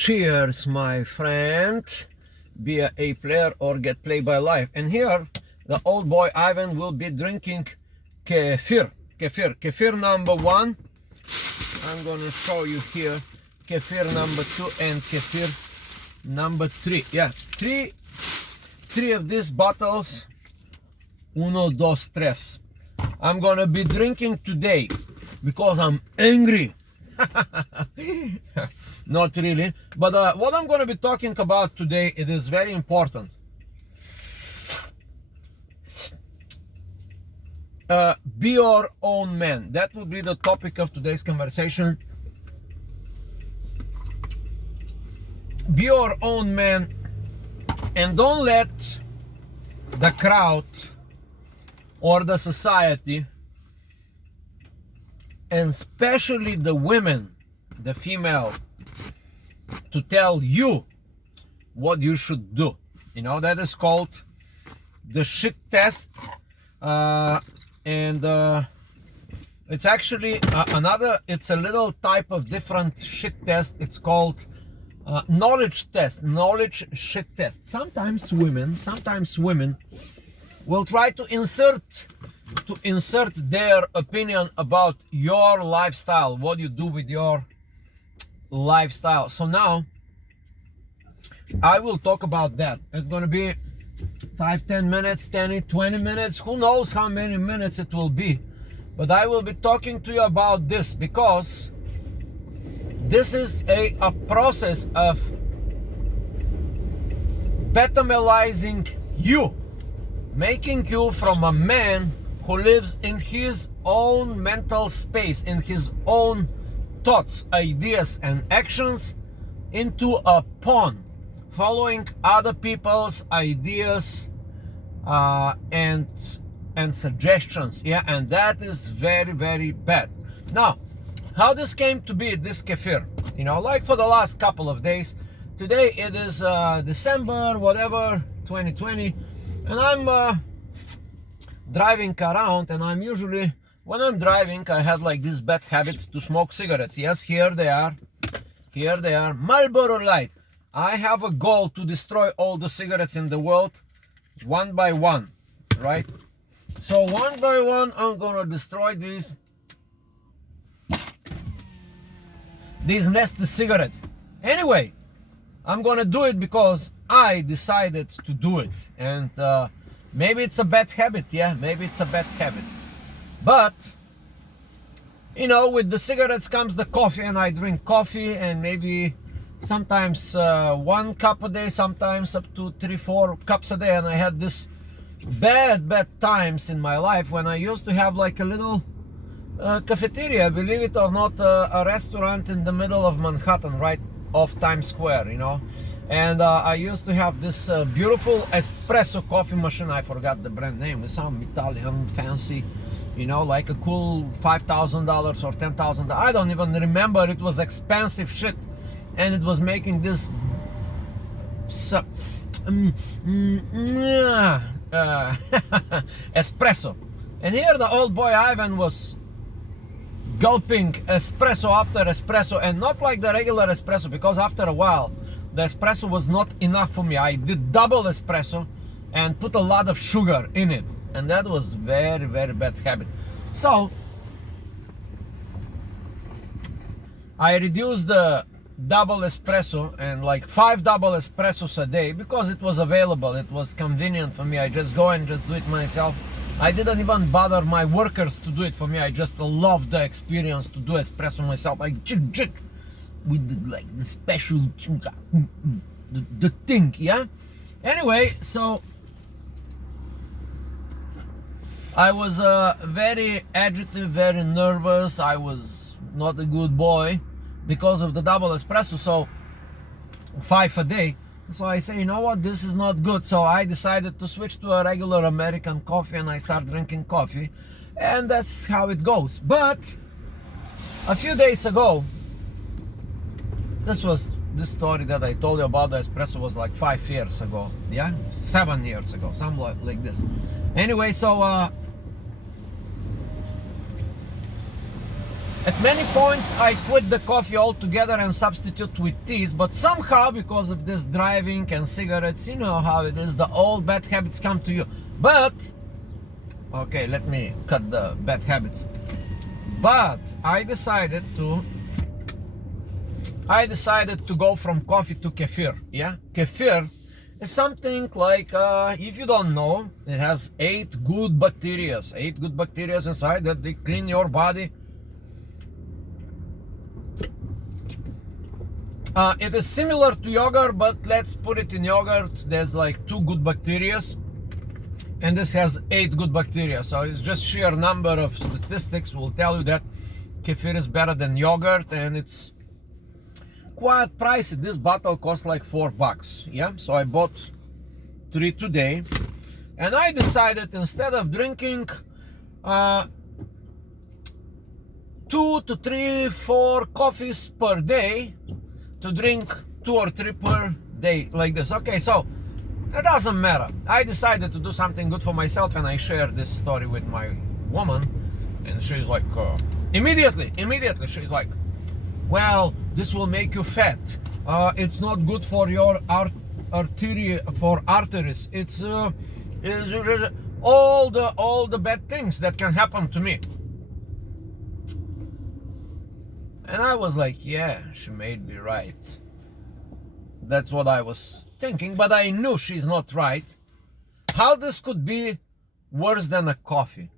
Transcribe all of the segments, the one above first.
Cheers, my friend. Be a A player or get played by life. And here, the old boy Ivan will be drinking kefir. Kefir number 1. I'm gonna show you here. Kefir number 2 and kefir number 3. Yeah, three of these bottles. Uno, dos, tres. I'm gonna be drinking today because I'm angry. Not really, but what I'm going to be talking about today, it is very important. Be your own man. That would be the topic of today's conversation. Be your own man and don't let the crowd or the society, and especially the women, the female, to tell you what you should do. You know, that is called the shit test. It's actually it's a little type of different shit test. It's called knowledge test, knowledge shit test. Sometimes women will try to insert their opinion about your lifestyle, what you do with your lifestyle. So now I will talk about that. It's going to be 5-10 minutes, 20 minutes, who knows how many minutes it will be, but I will be talking to you about this because this is a process of betamalizing you, making you from a man who lives in his own mental space, in his own thoughts, ideas and actions, into a pawn following other people's ideas and suggestions. Yeah, and that is very, very bad. Now, how this came to be, this kefir, you know, like for the last couple of days, today it is December whatever 2020, and I'm driving around, and I'm usually, when I'm driving, I have like this bad habit to smoke cigarettes. Yes, here they are, Marlboro Light. I have a goal to destroy all the cigarettes in the world, one by one, right? So one by one, I'm gonna destroy these nasty cigarettes. Anyway, I'm gonna do it because I decided to do it, and maybe it's a bad habit, yeah, maybe it's a bad habit. But, you know, with the cigarettes comes the coffee, and I drink coffee, and maybe sometimes 1 cup a day, sometimes up to 3-4 cups a day. And I had this bad times in my life when I used to have like a little cafeteria, believe it or not, a restaurant in the middle of Manhattan, right off Times Square, you know. And I used to have this beautiful espresso coffee machine. I forgot the brand name. It's some Italian fancy, you know, like a cool $5,000 or $10,000. I don't even remember. It was expensive shit, and it was making this espresso. And here the old boy Ivan was gulping espresso after espresso, and not like the regular espresso, because after a while the espresso was not enough for me. I did double espresso and put a lot of sugar in it, and that was very, very bad habit. So I reduced the double espresso and like 5 double espressos a day because it was available, it was convenient for me. I just go and just do it myself. I didn't even bother my workers to do it for me. I just loved the experience to do espresso myself. I jig with the special the thing, yeah. Anyway, so I was very agitated, very nervous. I was not a good boy because of the double espresso, so 5 a day. So I say, you know what, this is not good. So I decided to switch to a regular American coffee, and I start drinking coffee, and that's how it goes. But a few days ago, this story that I told you about the espresso was like 5 years ago, yeah, 7 years ago, something like this. Anyway, so At many points, I quit the coffee altogether and substitute with teas, but somehow, because of this driving and cigarettes, you know how it is, the old bad habits come to you. But, okay, let me cut the bad habits. But I decided to go from coffee to kefir. Yeah, kefir is something like, if you don't know, it has 8 good bacteria inside that they clean your body. It is similar to yogurt, but let's put it in yogurt. There's like 2 good bacteria, and this has 8 good bacteria. So it's just sheer number of statistics will tell you that kefir is better than yogurt, and it's quite pricey. This bottle costs like $4. Yeah, so I bought 3 today, and I decided instead of drinking 2 to 3, 4 coffees per day, to drink 2 or 3 per day like this. Okay, so it doesn't matter. I decided to do something good for myself, and I shared this story with my woman, and she's like, immediately she's like, well, this will make you fat. It's not good for your arteries. It's all the bad things that can happen to me. And I was like, yeah, she may be right. That's what I was thinking, but I knew she's not right. How this could be worse than a coffee?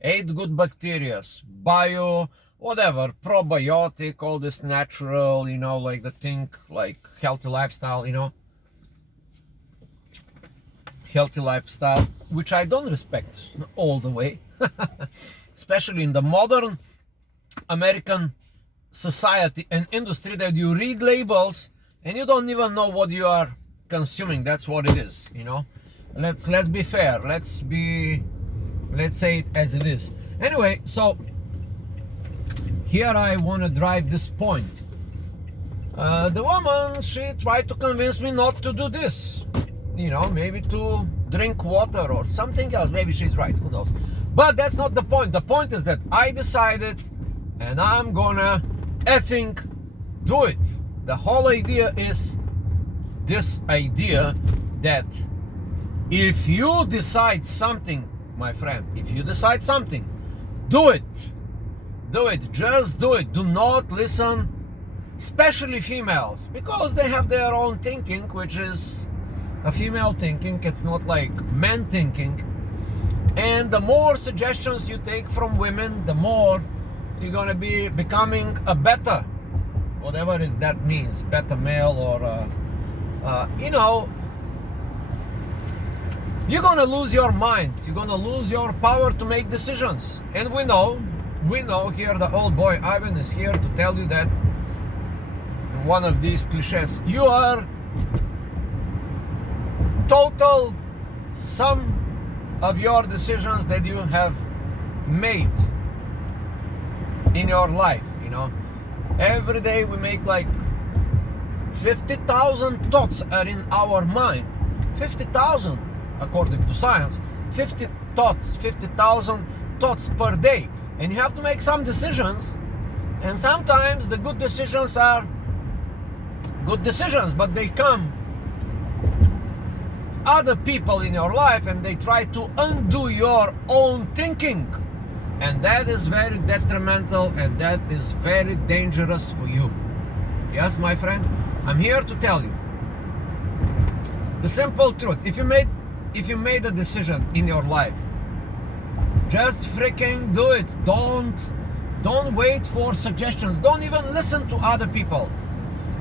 8 good bacteria, bio, whatever, probiotic, all this natural, you know, like the thing, like healthy lifestyle, you know. Healthy lifestyle, which I don't respect all the way. Especially in the modern American society and industry, that you read labels and you don't even know what you are consuming. That's what it is, you know. Let's be fair. Let's say it as it is. Anyway, so here I want to drive this point. The woman, she tried to convince me not to do this, you know, maybe to drink water or something else. Maybe she's right, who knows. But that's not the point. The point is that I decided, and I'm gonna effing do it. The whole idea is this idea that if you decide something, my friend, if you decide something, do it. Do it. Just do it. Do not listen, especially females, because they have their own thinking, which is a female thinking. It's not like men thinking. And the more suggestions you take from women, the more you're gonna be becoming a better, whatever that means, better male, or you know, you're gonna lose your mind. You're gonna lose your power to make decisions. And we know here, the old boy Ivan is here to tell you that one of these cliches, you are total sum of your decisions that you have made in your life, you know. Every day we make like 50,000 thoughts are in our mind. 50,000, according to science. 50,000 thoughts per day. And you have to make some decisions. And sometimes the good decisions are good decisions, but they come other people in your life and they try to undo your own thinking. And that is very detrimental, and that is very dangerous for you. Yes, my friend, I'm here to tell you the simple truth. If you made a decision in your life, just freaking do it. Don't wait for suggestions. Don't even listen to other people.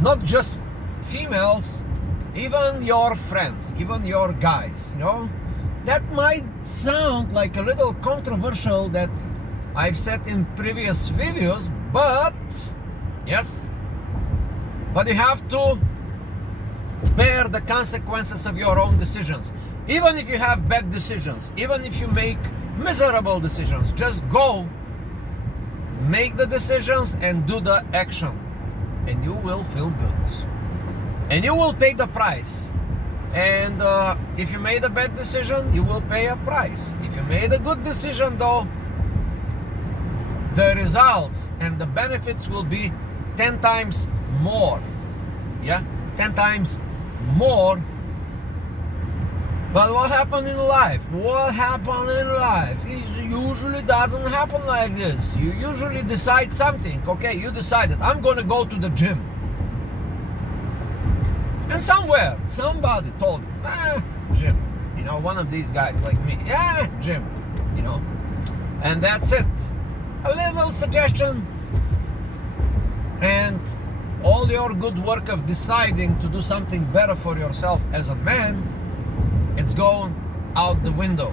Not just females, even your friends, even your guys, you know. That might sound like a little controversial that I've said in previous videos, but yes, but you have to bear the consequences of your own decisions. Even if you have bad decisions, even if you make miserable decisions, just go, make the decisions and do the action, and you will feel good. And you will pay the price. And if you made a bad decision, you will pay a price. If you made a good decision, though, the results and the benefits will be 10 times more. Yeah, 10 times more. But what happened in life? What happened in life? It usually doesn't happen like this. You usually decide something. Okay, you decided, I'm gonna go to the gym. And somewhere, somebody told you, gym. You know, one of these guys like me, gym. You know, and that's it. A little suggestion, and all your good work of deciding to do something better for yourself as a man, it's going out the window.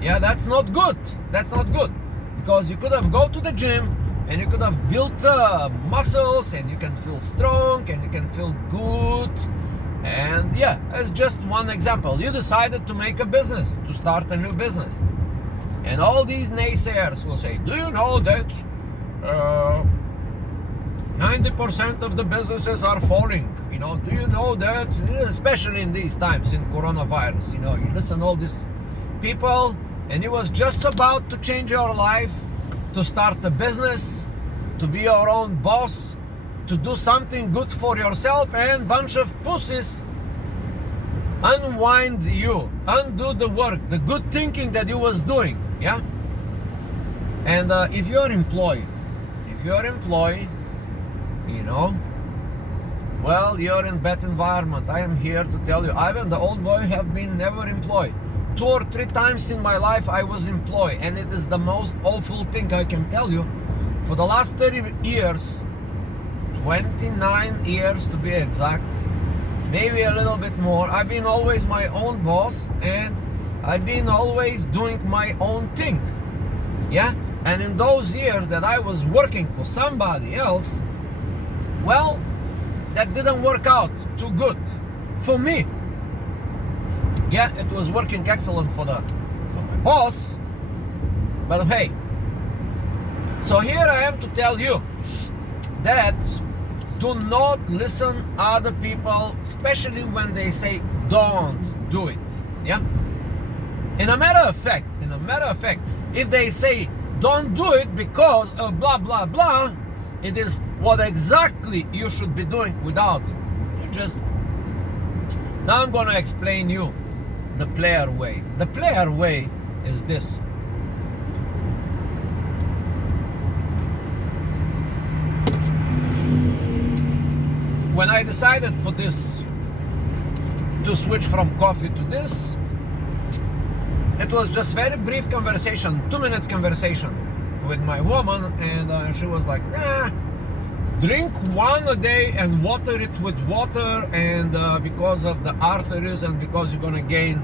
Yeah, that's not good. That's not good, because you could have go to the gym and you could have built muscles, and you can feel strong and you can feel good. And yeah, as just one example, you decided to make a business, to start a new business, and all these naysayers will say, do you know that 90% of the businesses are falling? You know, do you know that, especially in these times, in coronavirus, you know, you listen to all these people, and it was just about to change your life, to start a business, to be your own boss, to do something good for yourself, and bunch of pussies unwind you, undo the work, the good thinking that you was doing. Yeah. And if you're employed, you know, well, you're in bad environment. I am here to tell you, I and the old boy have been never employed. 2 or 3 times in my life I was employed, and it is the most awful thing I can tell you. For the last 30 years, 29 years to be exact, maybe a little bit more, I've been always my own boss, and I've been always doing my own thing. Yeah? And in those years that I was working for somebody else, well, that didn't work out too good for me. Yeah, it was working excellent for my boss, but hey, so here I am to tell you that do not listen other people, especially when they say don't do it. Yeah. In a matter of fact, if they say don't do it because of blah blah blah, it is what exactly you should be doing without. You just. Now I'm gonna explain you the player way. The player way is this. When I decided for this, to switch from coffee to this, it was just very brief conversation, 2 minutes conversation with my woman, and she was like, nah, drink 1 a day and water it with water, and because of the arteries and because you're gonna gain,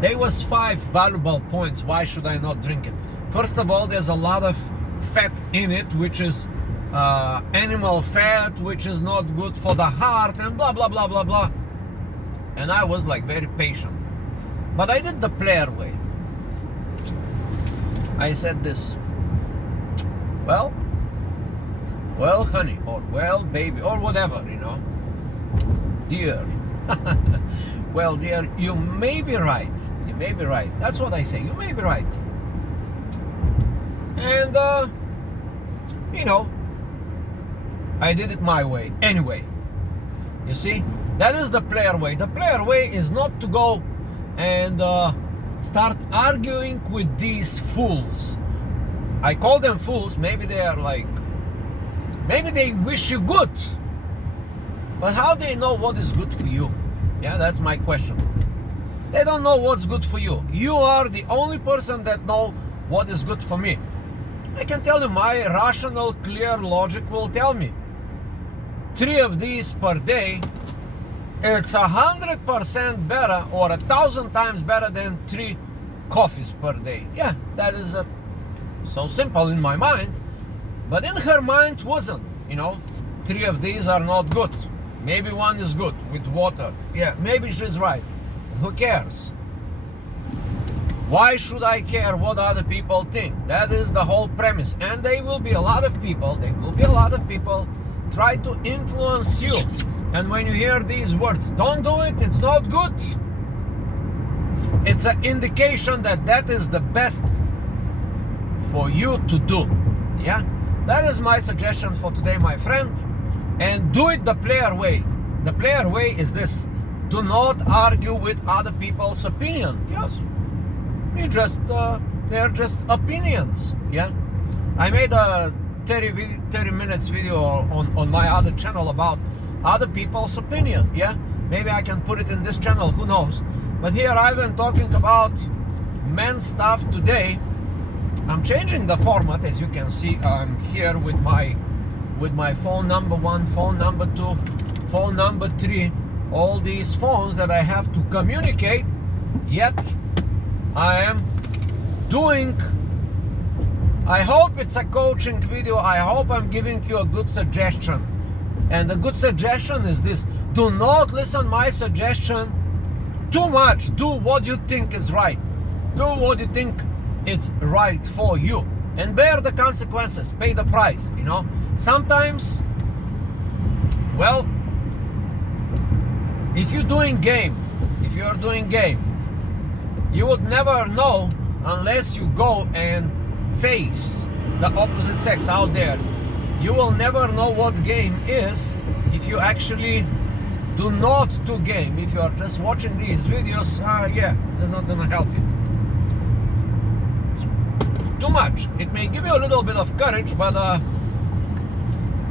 there was 5 valuable points. Why should I not drink it? First of all, there's a lot of fat in it, which is animal fat, which is not good for the heart, and blah blah blah blah blah. And I was like very patient, but I did the player way. I said this, well honey, or well baby, or whatever, you know, dear. Well dear, you may be right, that's what I say, you may be right. And you know, I did it my way anyway. You see, that is the player way. The player way is not to go and start arguing with these fools. I call them fools. Maybe they are like, maybe they wish you good, but how they know what is good for you? Yeah, that's my question. They don't know what's good for you. You are the only person that know what is good for me. I can tell you, my rational, clear logic will tell me 3 of these per day, it's 100% better, or 1,000 times better than 3 coffees per day. Yeah, that is so simple in my mind, but in her mind wasn't. You know, 3 of these are not good. Maybe 1 is good with water. Yeah, maybe she's right. Who cares? Why should I care what other people think? That is the whole premise. And there will be a lot of people, try to influence you. And when you hear these words, don't do it, it's not good, it's an indication that that is the best for you to do. Yeah, that is my suggestion for today, my friend. And do it the player way. The player way is this: do not argue with other people's opinion. Yes, they're just opinions. Yeah, I made a 30 minutes video on my other channel about other people's opinion. Yeah, maybe I can put it in this channel, who knows. But here I've been talking about men stuff today. I'm changing the format, as you can see. I'm here with my phone number 1, phone number 2, phone number 3, all these phones that I have to communicate. Yet I am doing, I hope it's a coaching video. I hope I'm giving you a good suggestion. And the good suggestion is this: do not listen my suggestion too much. Do what you think is right. Do what you think is right for you, and bear the consequences, pay the price. You know, sometimes, well, if you're doing game, you would never know unless you go and face the opposite sex out there. You will never know what game is if you actually do not do game. If you are just watching these videos, yeah, that's not gonna help you too much. It may give you a little bit of courage, but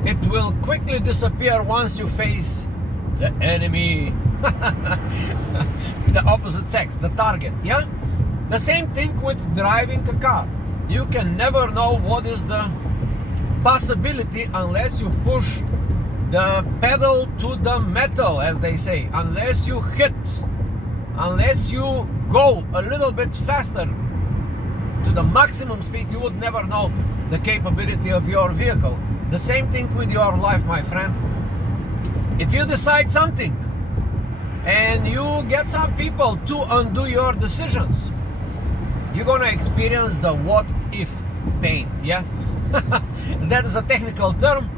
it will quickly disappear once you face the enemy, the opposite sex, the target. Yeah, the same thing with driving a car. You can never know what is the possibility unless you push the pedal to the metal, as they say. Unless you hit, unless you go a little bit faster to the maximum speed, you would never know the capability of your vehicle. The same thing with your life, my friend. If you decide something and you get some people to undo your decisions, you're gonna experience the what if pain. Yeah, that is a technical term.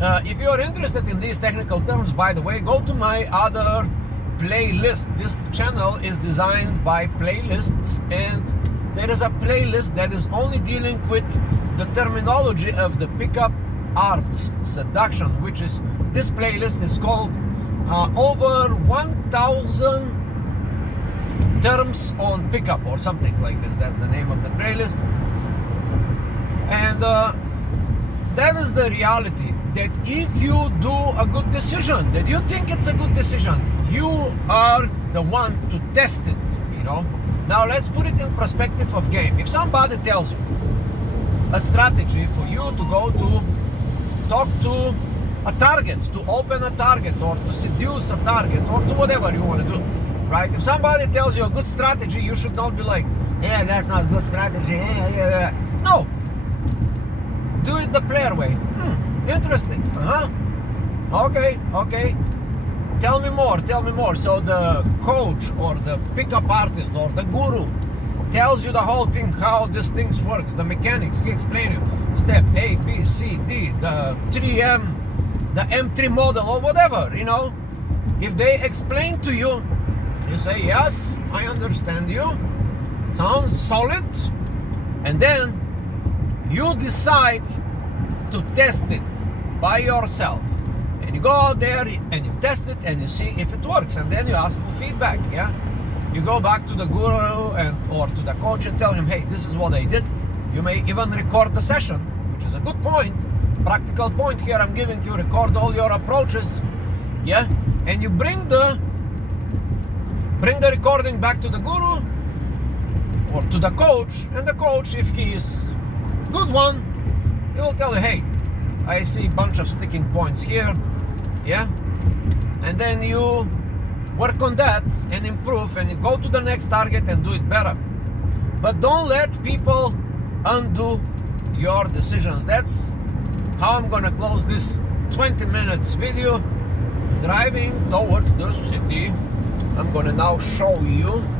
If you're interested in these technical terms, by the way, go to my other playlist. This channel is designed by playlists, and there is a playlist that is only dealing with the terminology of the pickup arts seduction, which is, this playlist is called over 1,000 terms on pickup or something like this. That's the name of the playlist. And that is the reality, that if you do a good decision, that you think it's a good decision, you are the one to test it, you know. Now let's put it in perspective of game. If somebody tells you a strategy for you to go to talk to a target, to open a target, or to seduce a target, or to whatever you want to do, right? If somebody tells you a good strategy, you should not be like, yeah, that's not a good strategy. Yeah. No. Do it the player way. Interesting. Okay. Tell me more. So the coach or the pickup artist or the guru tells you the whole thing, how this thing works, the mechanics. He explains you step A, B, C, D, the 3M, the M3 model, or whatever, you know. If they explain to you, you say, yes, I understand you. Sounds solid. And then you decide to test it by yourself. And you go out there and you test it and you see if it works, and then you ask for feedback. Yeah, you go back to the guru or to the coach and tell him, hey, this is what I did. You may even record the session, which is a good point, practical point here I'm giving you. Record all your approaches. Yeah, and you bring the recording back to the guru or to the coach, and the coach, if he is good one, he will tell you, hey, I see a bunch of sticking points here. Yeah, and then you work on that and improve, and you go to the next target and do it better. But don't let people undo your decisions. That's how I'm gonna close this 20 minutes video. Driving towards the city, I'm gonna now show you